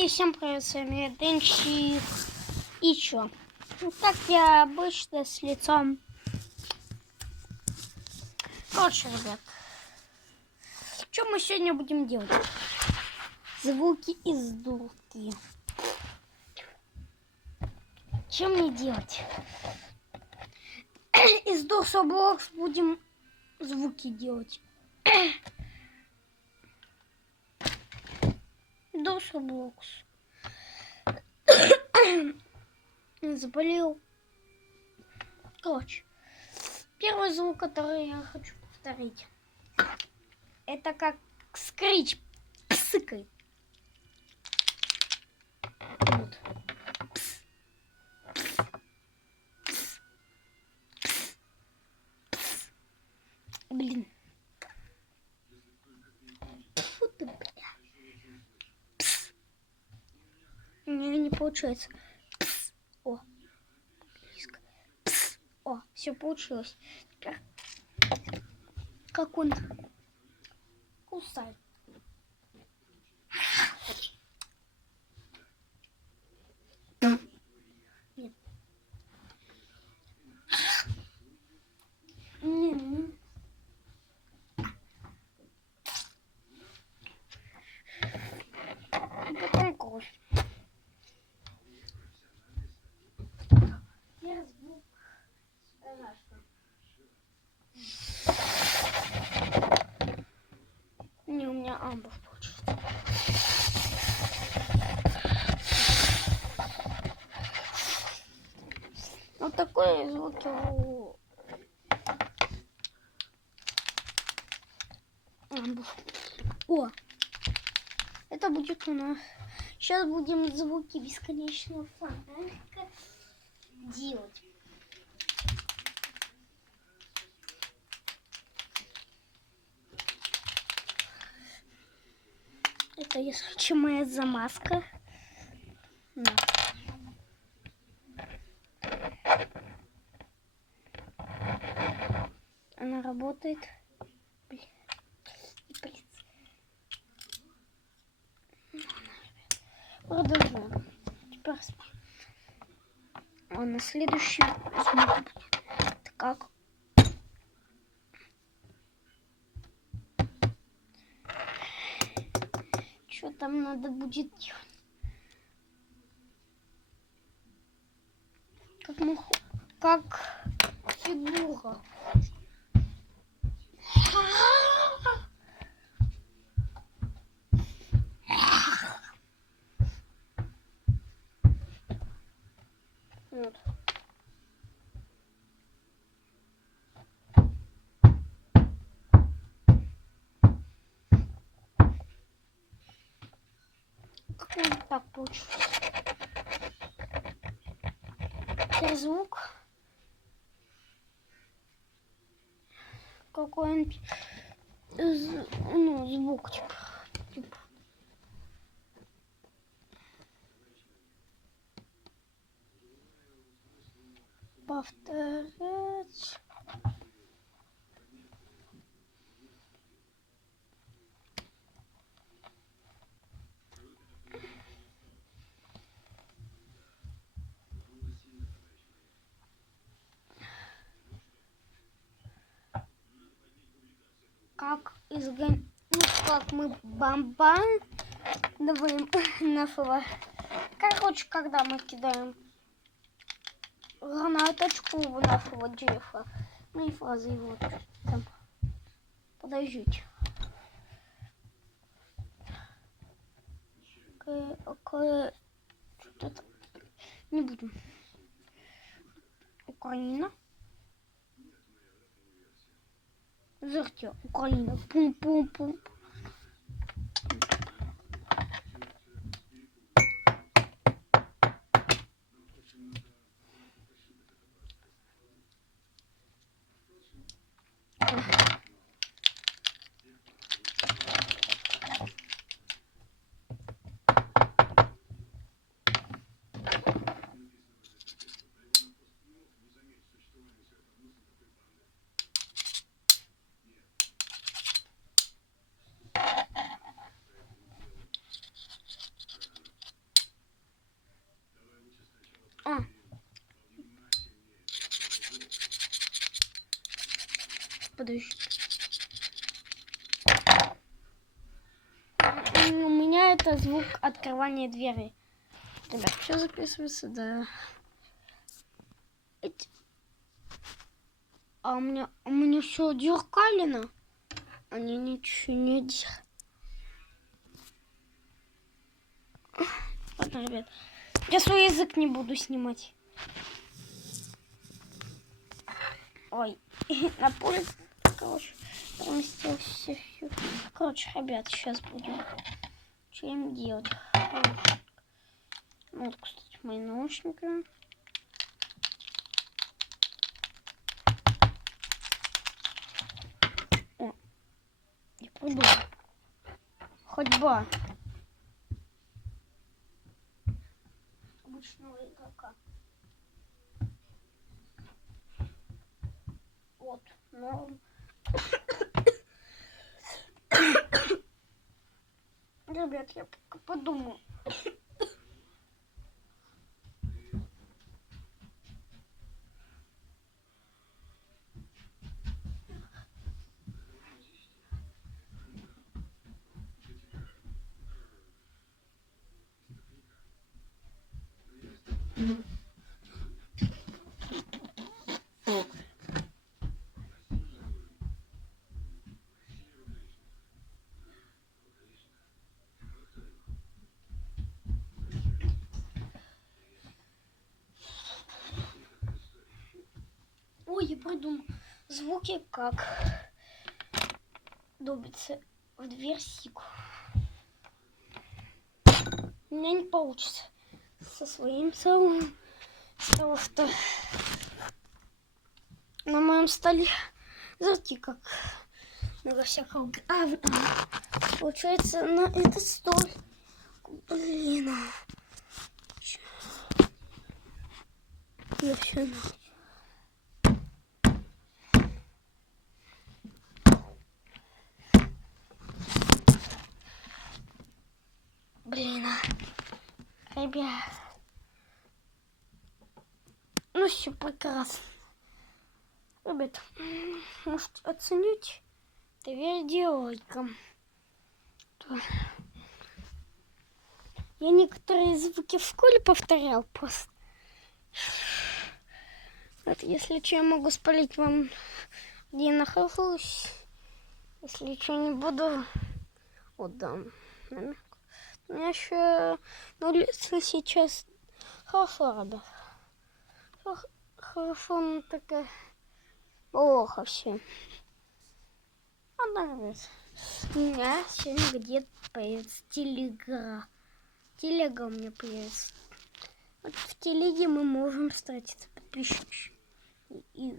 И всем привет, с вами Денчик. И чё? Ну, как я обычно, с лицом. Короче, ребят, что мы сегодня будем делать? Звуки и сдурки. Чем мне делать? Из Roblox будем звуки делать. Roblox. Заболел. Короче, первый звук, который я хочу повторить, это как скрич псыкает. Вот. Пс. Пс. Пс. Пс. Пс. Блин. Фу ты, бля. Пс. Не получается. Пс. О. Пс. О, все получилось. Как он кусает. Нет. Не. Потом кровь. Я звук. Не, у меня амбов получится. Вот такой звук. Амбов. О! Это будет у нас. Сейчас будем звуки бесконечного фонарика делать. Это, если что, моя замазка. На. Она работает. Блин. Продолжаем. Теперь на следующий звук будет. Это как? Что там надо будет делать? Как фигура. Вот. Вот так получилось. Теперь звук. Какой-нибудь звук типа. Повторять. Как изгонять, как мы бомбан даваем нашего. Короче, когда мы кидаем гранаточку в нашего Джеффа, ну и фразы его там. Подождите. Что-то не будем. Украина. Зырьте, Украина. Пум-пум-пум. это звук открывания двери. Ребят, все записывается, да. А у меня все зеркалено. Они ничего не делают. Ладно, ребят. Я свой язык не буду снимать. Ой, на пульт, короче, поместил все. Короче, ребят, сейчас будем. Что им делать? Вот, кстати, мои наушники. О, я придумал. Ходьба. Обычного игрока. Вот, норм. Ребят, я пока подумаю. Ой, я придумал. Звуки как добиться в дверь сику. У меня не получится со своим целым, потому что на моем столе знаете, как много всякого говна. Получается, на этот стол. Блин. Я все Блин. Ребят. Ну все прекрасно. Ребят, может оценить это видеороликом. Я некоторые звуки в школе повторял просто. Вот, если что, я могу спалить вам, где я нахожусь. Если что, не буду. Вот, да. У меня еще на улице сейчас хорошо, ребят. Хорошо, но такая плохо все. Ладно, ребят. У меня сегодня где-то появится телега. Телега у меня появится. Вот в телеге мы можем встретиться подписчиками. И